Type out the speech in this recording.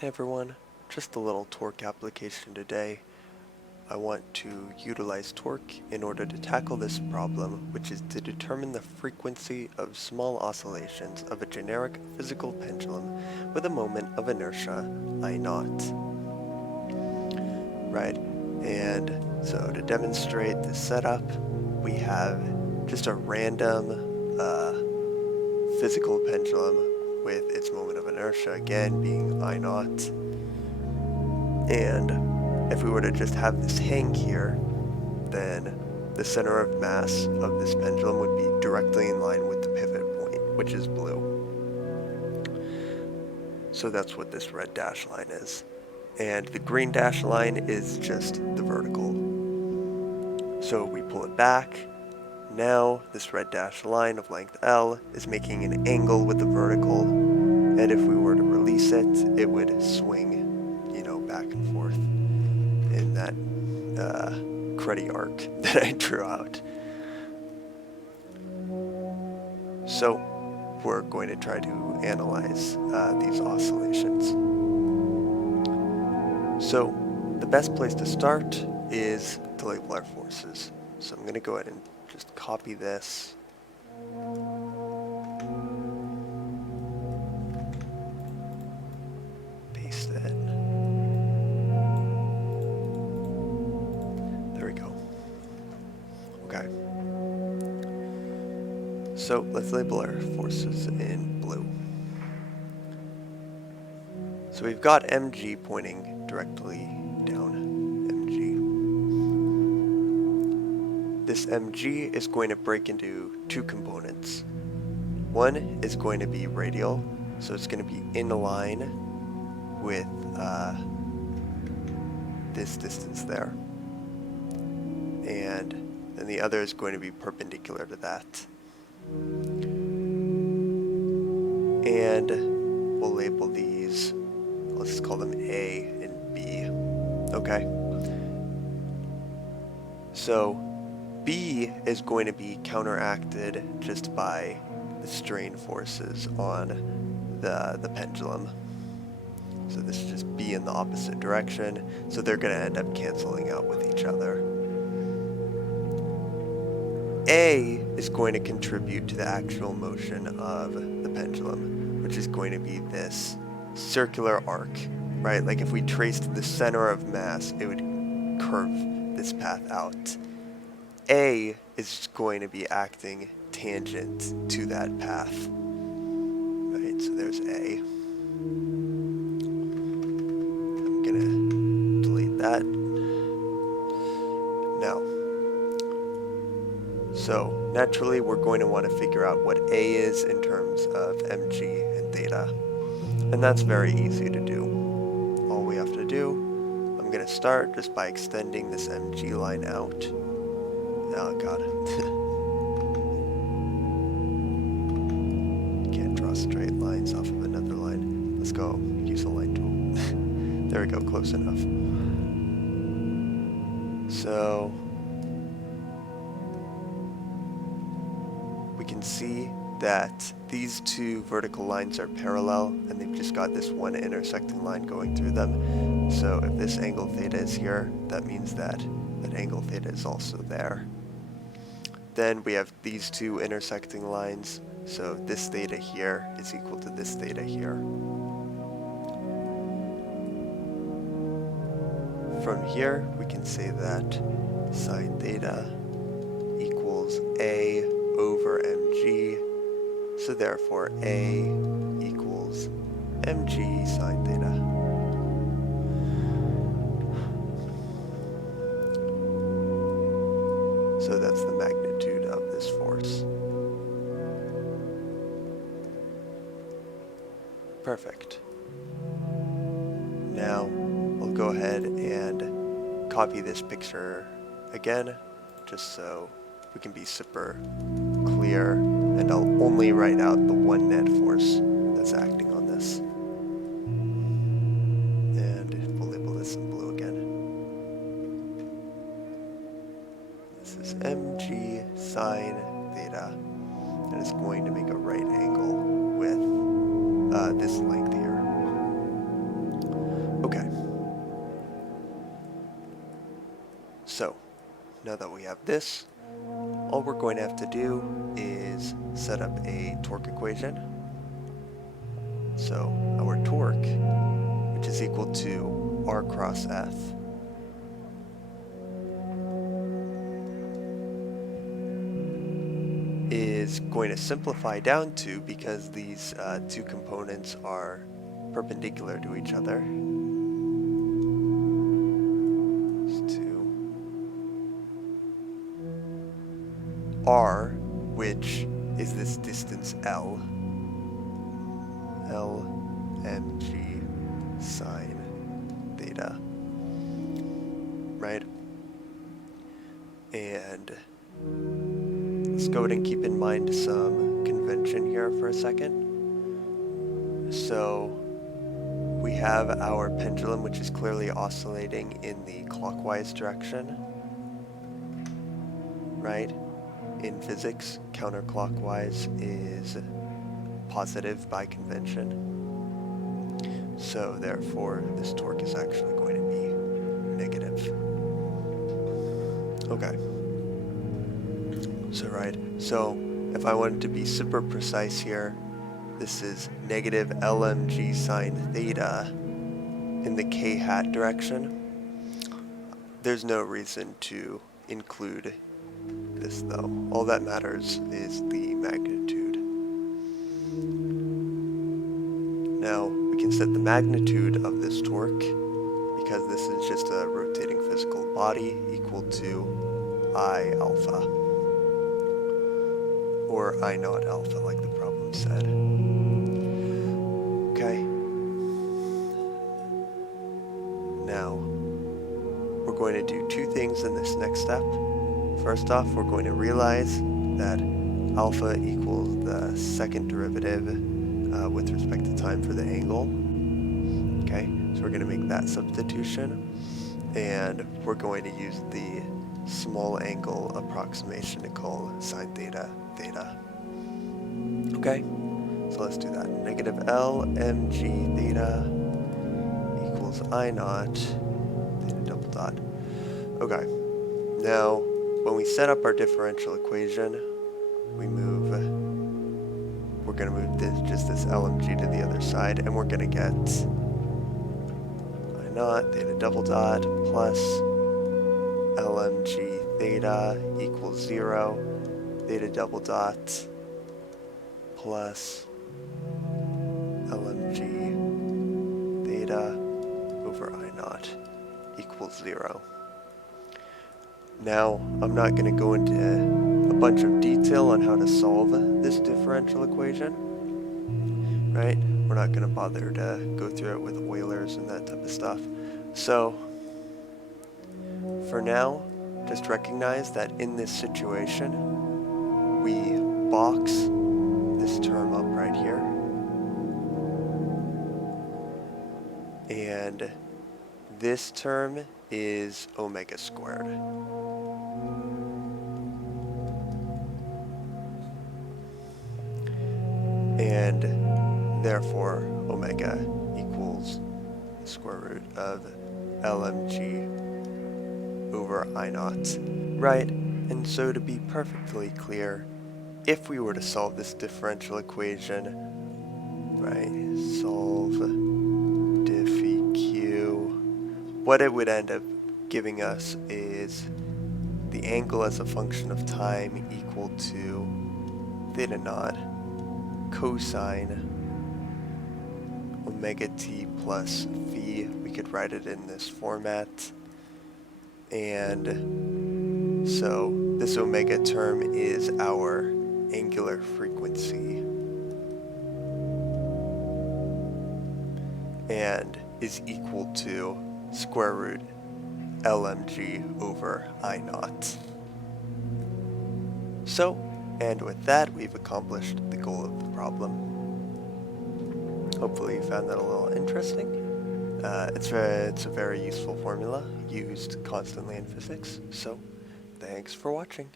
Hey everyone, just a little torque application today. I want to utilize torque in order to tackle this problem, which is to determine the frequency of small oscillations of a generic physical pendulum with a moment of inertia I naught. Right, and so to demonstrate this setup, we have just a random physical pendulum with its moment of inertia again being I naught. And if we were to just have this hang here, then the center of mass of this pendulum would be directly in line with the pivot point, which is blue. So that's what this red dash line is. And the green dash line is just the vertical. So we pull it back. Now this red dash line of length L is making an angle with the vertical. And if we were to release it, it would swing, back and forth in that cruddy arc that I drew out. So we're going to try to analyze these oscillations. So the best place to start is to label our forces. So I'm going to go ahead and just copy this. Paste it. There we go. Okay. So let's label our forces in blue. So we've got mg pointing directly down mg. This mg is going to break into two components. One is going to be radial, so it's going to be in line with this distance there. And then the other is going to be perpendicular to that. And we'll label these, let's just call them A and B. Okay? So B is going to be counteracted just by the strain forces on the pendulum. So this is just B in the opposite direction, so they're going to end up canceling out with each other. A is going to contribute to the actual motion of the pendulum, which is going to be this circular arc, right? Like if we traced the center of mass, it would curve this path out. A is going to be acting tangent to that path, right? So there's A. I'm gonna delete that. Now, so naturally we're going to want to figure out what A is in terms of mg and theta. And that's very easy to do. All we have to do, I'm going to start just by extending this mg line out. Oh god. Can't draw straight lines off of another line. Let's go use a line tool. There we go, close enough. So we can see that these two vertical lines are parallel and they've just got this one intersecting line going through them. So if this angle theta is here, that means that angle theta is also there. Then we have these two intersecting lines, so this theta here is equal to this theta here. From here, we can say that sine theta equals A over mg, so therefore A equals mg sine theta. So that's the magnitude of this force. Perfect. Now we'll go ahead and copy this picture again, just so we can be super clear, and I'll only write out the one net force that's acting on this. And we'll label this in blue again. This is mg sine theta, and it's going to make a right angle with this length here. now that we have this, all we're going to have to do is set up a torque equation. So our torque, which is equal to R cross F, is going to simplify down to, because these two components are perpendicular to each other, to R, which is this distance L, mg sine theta, right? And let's go ahead and keep in mind some convention here for a second. So we have our pendulum, which is clearly oscillating in the clockwise direction, right? In physics, counterclockwise is positive by convention. So therefore, this torque is actually going to be negative. Okay. So if I wanted to be super precise here, this is negative LMG sine theta in the k hat direction. There's no reason to include this though. All that matters is the magnitude. Now we can set the magnitude of this torque, because this is just a rotating physical body, equal to I alpha, or I naught alpha like the problem said. Okay. Now, we're going to do two things in this next step. First off, we're going to realize that alpha equals the second derivative with respect to time for the angle. Okay, so we're going to make that substitution, and we're going to use the small angle approximation to call sine theta theta. Okay, so let's do that. Negative L mg theta equals I naught theta double dot. Okay, now when we set up our differential equation, we're going to move this LMG to the other side, and we're going to get I naught theta double dot plus LMG theta equals 0, theta double dot plus LMG theta over I naught equals 0. Now, I'm not going to go into a bunch of detail on how to solve this differential equation, right? We're not going to bother to go through it with Eulers and that type of stuff. So, for now, just recognize that in this situation, we box this term up right here, and this term is omega squared. And therefore, omega equals the square root of LMG over I naught. Right, and so to be perfectly clear, if we were to solve this differential equation, right, solve diff EQ, what it would end up giving us is the angle as a function of time equal to theta naught cosine omega t plus phi. We could write it in this format. And so this omega term is our angular frequency and is equal to square root LMG over I naught. So, and with that, we've accomplished the goal of the problem. Hopefully you found that a little interesting. It's a very useful formula used constantly in physics, so thanks for watching.